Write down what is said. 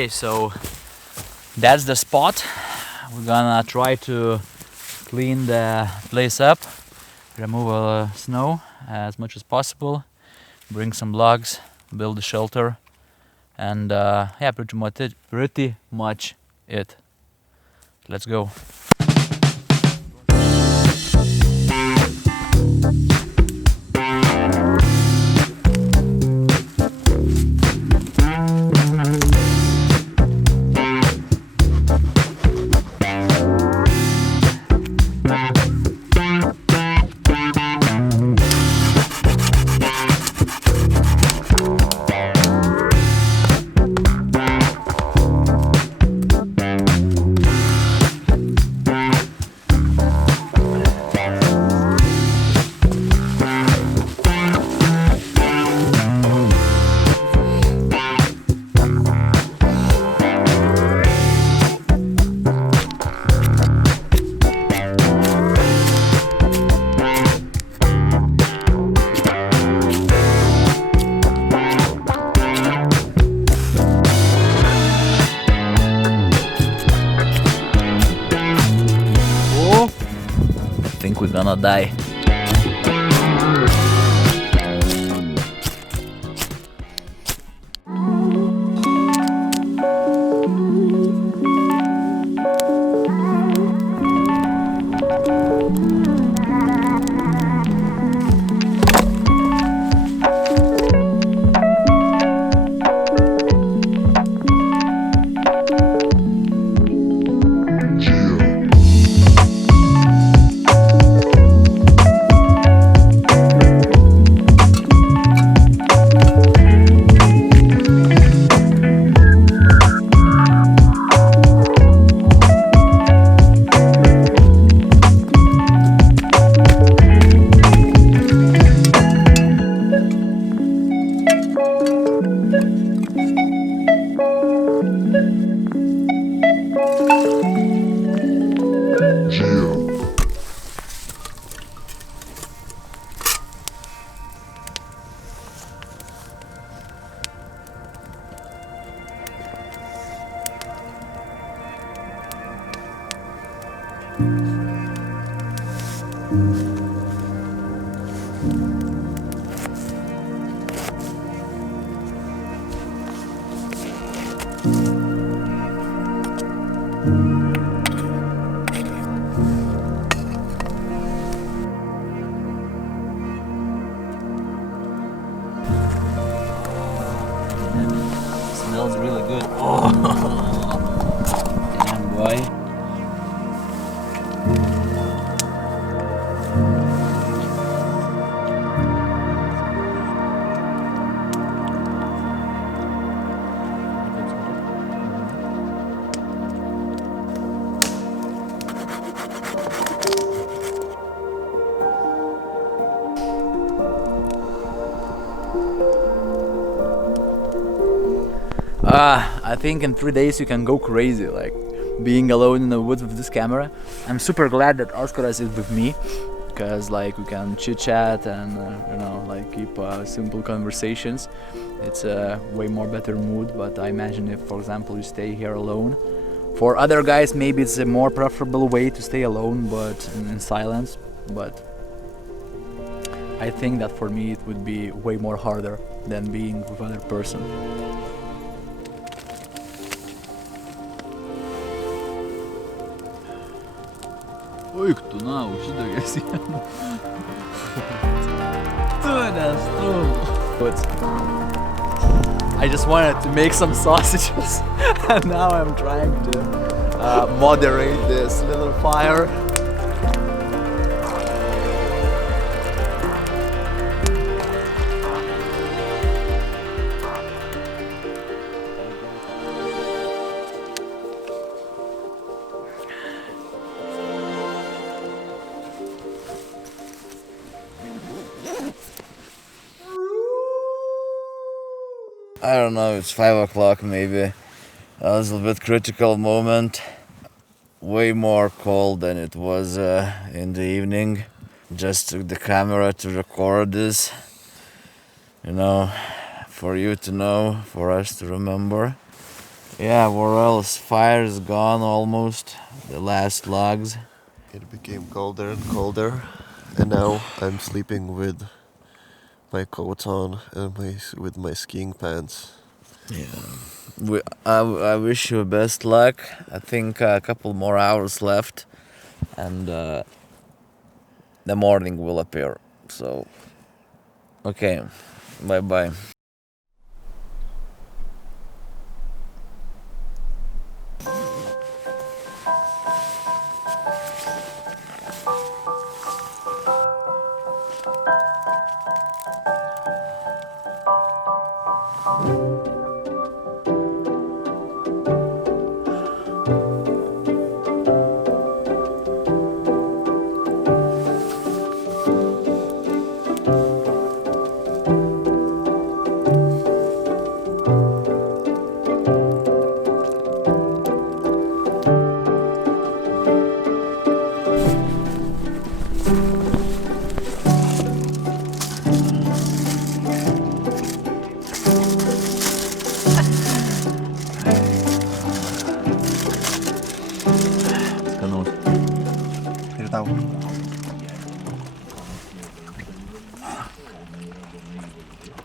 Okay, so that's the spot. We're gonna try to clean the place up, remove snow as much as possible, bring some logs, build a shelter, and yeah, pretty much it. Let's go. We're gonna die. Smells really good. Oh, damn boy. I think in 3 days you can go crazy, like being alone in the woods with this camera. I'm super glad that Oskaras is with me, because like we can chit chat and you know, like keep simple conversations. It's a way more better mood. But I imagine if, for example, you stay here alone, for other guys maybe it's a more preferable way to stay alone, but in silence. But I think that for me it would be way more harder than being with other person. Oi, tu não, šitą sieną. I just wanted to make some sausages and now I'm trying to moderate this little fire. I don't know, it's 5 o'clock maybe. A little bit critical moment. Way more cold than it was in the evening. Just took the camera to record this. You know, for you to know, for us to remember. Yeah, where else? Fire is gone almost. The last logs. It became colder and colder, and now I'm sleeping with my coat on and with my skiing pants. Yeah. I wish you best luck. I think a couple more hours left, and the morning will appear. So, okay, bye bye.